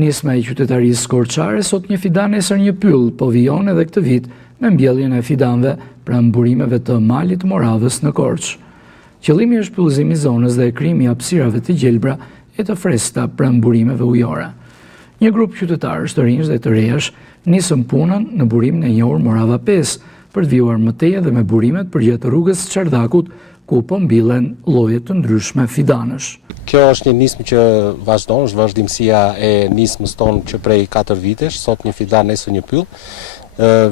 Nisma e qytetarisë Korçare sot një fidan nesër një pyll, po vijon edhe këtë vit me mbjelljen e fidanëve pranë burimeve të malit Moravës në Korçë. Qëllimi është pyllëzimi i zonës dhe krijimi i hapësirave të gjelbra e të freskëta pranë burimeve ujore. Një grup qytetarësh të rinj dhe të rejash nisën punën në burimin e njohur Morava 5 për të vijuar më tej edhe me burimet përgjatë rrugës Çardakut, ku po mbillen lloje të ndryshme fidanësh. Kjo është një nismë që vazhdon, është vazhdimësia e nismës tonë që prej 4 vitesh, sot një fidan nesër një pyll.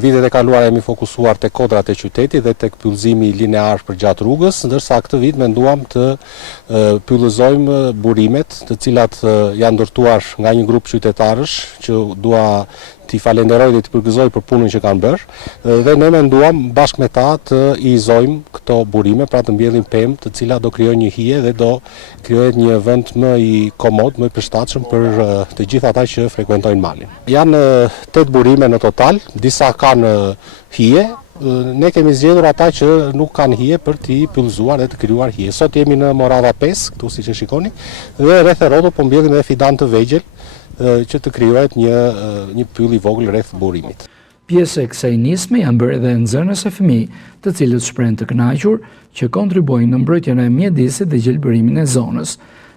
Vitet e kaluara jemi fokusuar tek kodrat e qytetit dhe tek pyllëzimi linear përgjatë rrugës, ndërsa këtë vit menduam të pyllëzojmë burimet, të cilat janë ndërtuar nga një grup qytetarësh që dua t'i falenderoj dhe t'i përgëzoj për punën që kanë bërë, dhe ne menduam bashkë me ta të i izojmë këto burime, pra të mbjellim pemë, të cilat do krijojnë një hije dhe do krijohet një vend më i komod, më i përshtatshëm për të gjithë ata që frekuentojnë malin. Janë 8 burime në total, disa kanë hije. Ne kemi zgjedhur ata që nuk kanë hije për t'i pyllëzuar dhe të krijuar hije. Sot jemi në Morava 5, këtu siç e shikoni, dhe rreth e rrotull po mbjellim edhe fidan të vegjël që të krijohet një pyll i vogël rreth burimit. Pjesë e kësaj nisme janë bërë edhe nxënës e fëmijë, të cilët shprehen të kënaqur që kontribuojnë në mbrojtjen e mjedisit dhe gjelbërimin e zonës.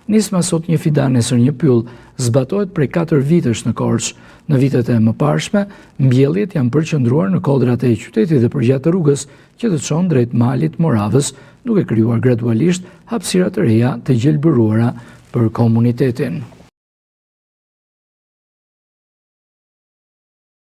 Nisma sot një fidan nesër një pyll zbatohet prej 4 vitesh në Korçë. Në vitet e mëparshme, mbjelljet janë përqendruar në kodrat e qytetit dhe përgjatë rrugës që të çon drejt malit Moravës, duke krijuar gradualisht hapësira të reja të gjelbëruara për komunitetin.